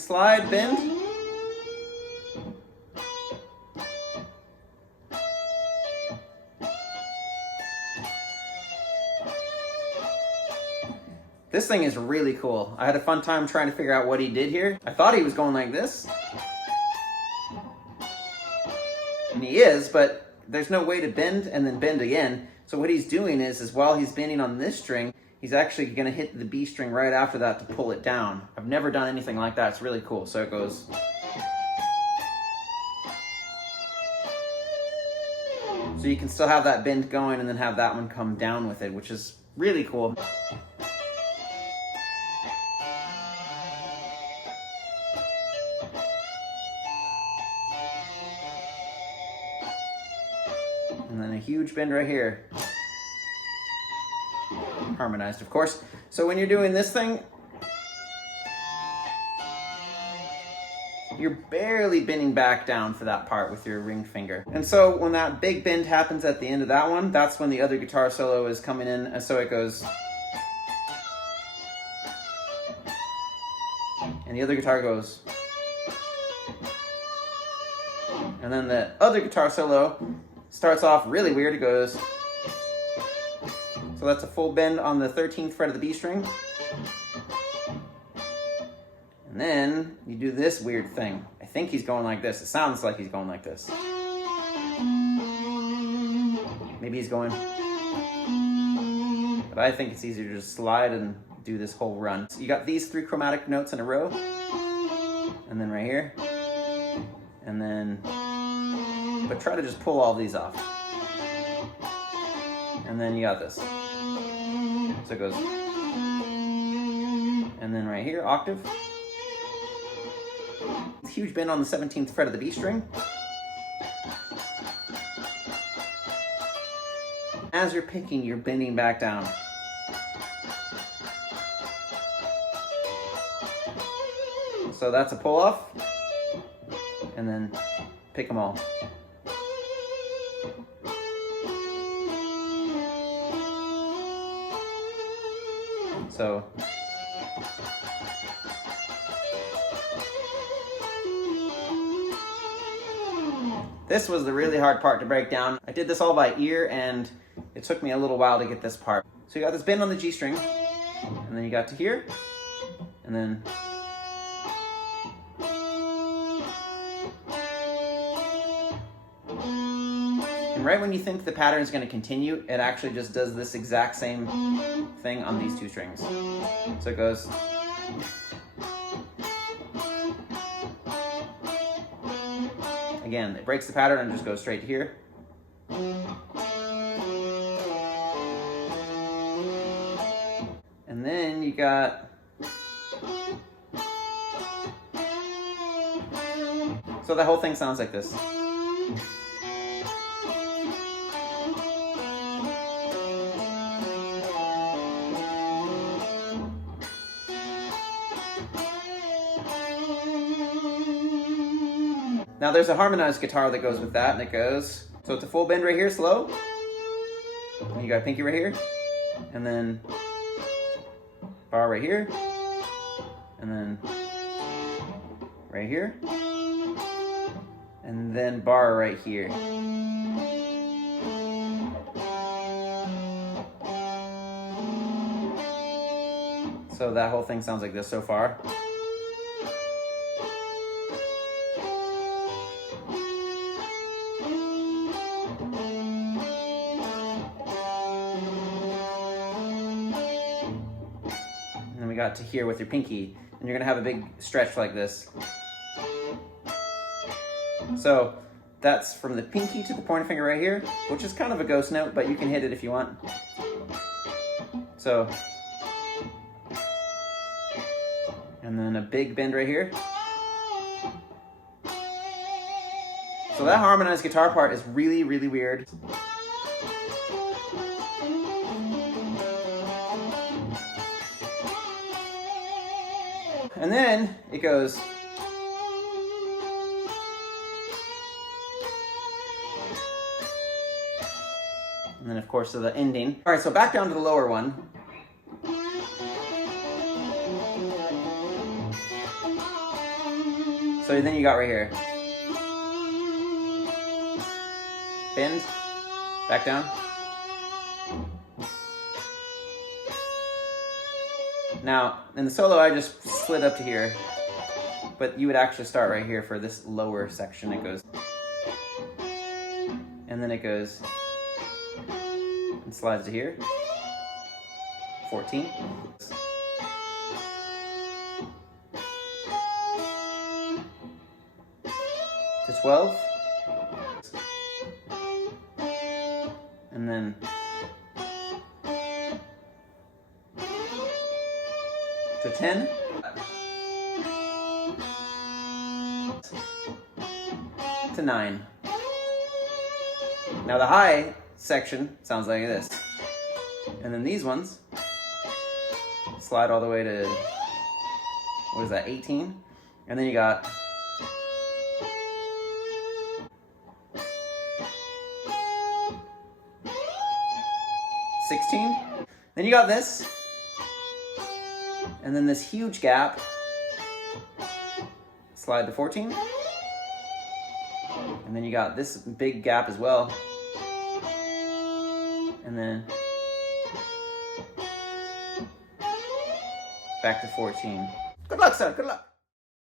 slide, bend. This thing is really cool. I had a fun time trying to figure out what he did here. I thought he was going like this. And he is, but there's no way to bend and then bend again. So what he's doing is while he's bending on this string, he's actually gonna hit the B string right after that to pull it down. I've never done anything like that. It's really cool. So it goes. So you can still have that bend going and then have that one come down with it, which is really cool. And then a huge bend right here. Harmonized, of course. So when you're doing this thing, you're barely bending back down for that part with your ring finger. And so when that big bend happens at the end of that one, that's when the other guitar solo is coming in, and so it goes. And the other guitar goes. And then the other guitar solo starts off really weird. It goes. So that's a full bend on the 13th fret of the B string. And then you do this weird thing. I think he's going like this. It sounds like he's going like this. Maybe he's going. But I think it's easier to just slide and do this whole run. So you got these 3 chromatic notes in a row. And then right here. And then, but try to just pull all these off. And then you got this. So it goes. And then right here, octave. Huge bend on the 17th fret of the B string. As you're picking, you're bending back down. So that's a pull off. And then pick them all. So this was the really hard part to break down. I did this all by ear and it took me a little while to get this part. So you got this bend on the G string, and then you got to here, and then and right when you think the pattern is going to continue, it actually just does this exact same thing on these 2 strings. So it goes. Again, it breaks the pattern and just goes straight to here. And then you got. So the whole thing sounds like this. Now there's a harmonized guitar that goes with that, and it goes, so it's a full bend right here, slow. And you got pinky right here, and then bar right here, and then right here, and then bar right here. So that whole thing sounds like this so far. Got to here with your pinky, and you're gonna have a big stretch like this. So that's from the pinky to the pointer finger right here, which is kind of a ghost note, but you can hit it if you want. So, and then a big bend right here. So that harmonized guitar part is really, really weird. And then it goes. And then of course to the ending. All right, so back down to the lower one. So then you got right here. Bend, back down. Now, in the solo, I just slid up to here, but you would actually start right here for this lower section. It goes, and then it goes, and slides to here, 14. To 12. And then to 10. To 9. Now the high section sounds like this. And then these ones slide all the way to, what is that, 18? And then you got then you got this, and then this huge gap, slide to 14, and then you got this big gap as well, and then back to 14. Good luck, son, good luck.